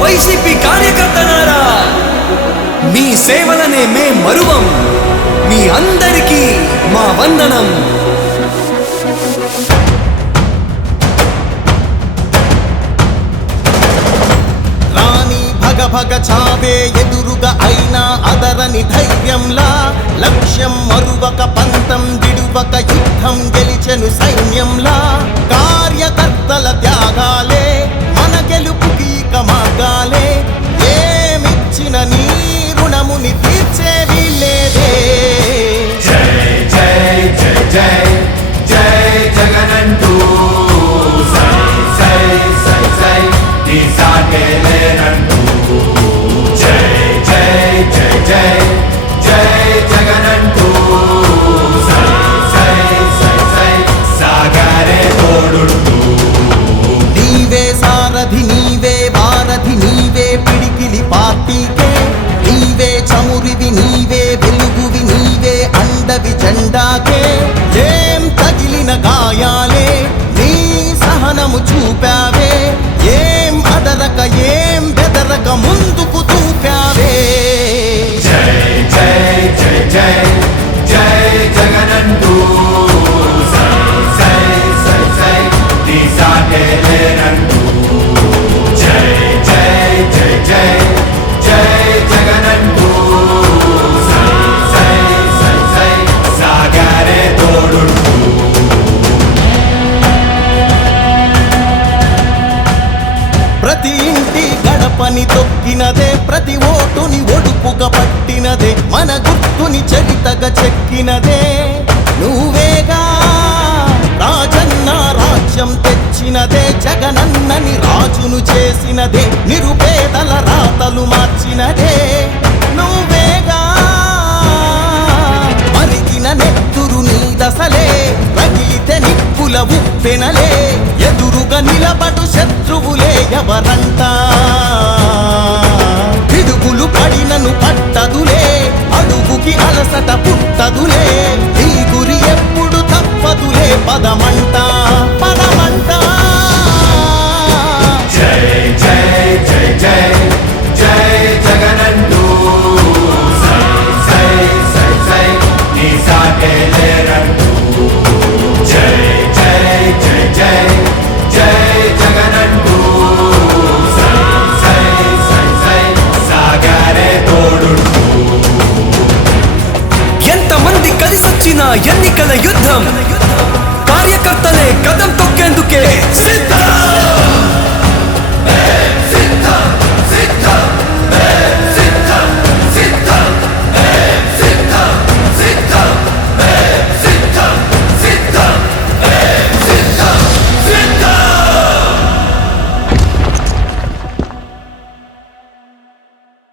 YCP కార్యకర్తలారా, మీ సేవలనే మే మరువం. మీ అందరికీ మా వందనం. రాణి భగ భగ చావే ఎదురుగా అయినా అదరని ధైర్యంలా, లక్ష్యం మరువక పంతం విడువక యుద్ధం గెలిచెను సైన్యంలా. కార్యకర్తల త్యాగాలే మన గెలుపుకి మార్గాలే. ఏమిచ్చిన నీ రుణముని తీర్చేవి లేదే. జై జై జై జై జై జగనంటూ సై సై సై సై నీ సాటే లేనంటూ. జై జై జై జై జై జగనంటూ సై సై సై సై సాగరే తోడుంటూ. నీవే సారథి నీవే వారధి నీవే పిడికిలి పార్టీకే. నీవే చమురివి నీవే వెలుగువి నీవే అండవి జెండాకే. ఏం తగిలిన గాయాలే నీ సహనము చూపావే. ఏం అదరక ఏం బెదరక ముందుకు దూకావే. జై జై జై జై జై జగనంటూ సై సై సై సై నీ సాటే లేనంటూ. జై జై జై జై జై జగనంటూ సై సై సై సై సాగరే తోడుంటూ. ప్రతి ఇంటి గడపని తొక్కినదే, ప్రతి ఓటుని ఒడుపుగా పట్టినదే, మన గుర్తుని చరితగా చెక్కినదే నువ్వేగా. రాజన్న రాజ్యం తెచ్చినదే, జగనన్నని రాజును చేసినదే, నిరుపేదల రాతలు మార్చినదే నువ్వేగా. మరిగిన నెత్తురు నీ దశలే, రగిలితే నిప్పుల ఉప్పెనలే. ఎదురుగా నిలబడు శత్రువులే ఎవరంట. పిడుగులు పడినను పట్టదులే, అడుగుకి అలసట పుట్టదులే. ఈ గురి ఎప్పుడు తప్పదులే పదమంట.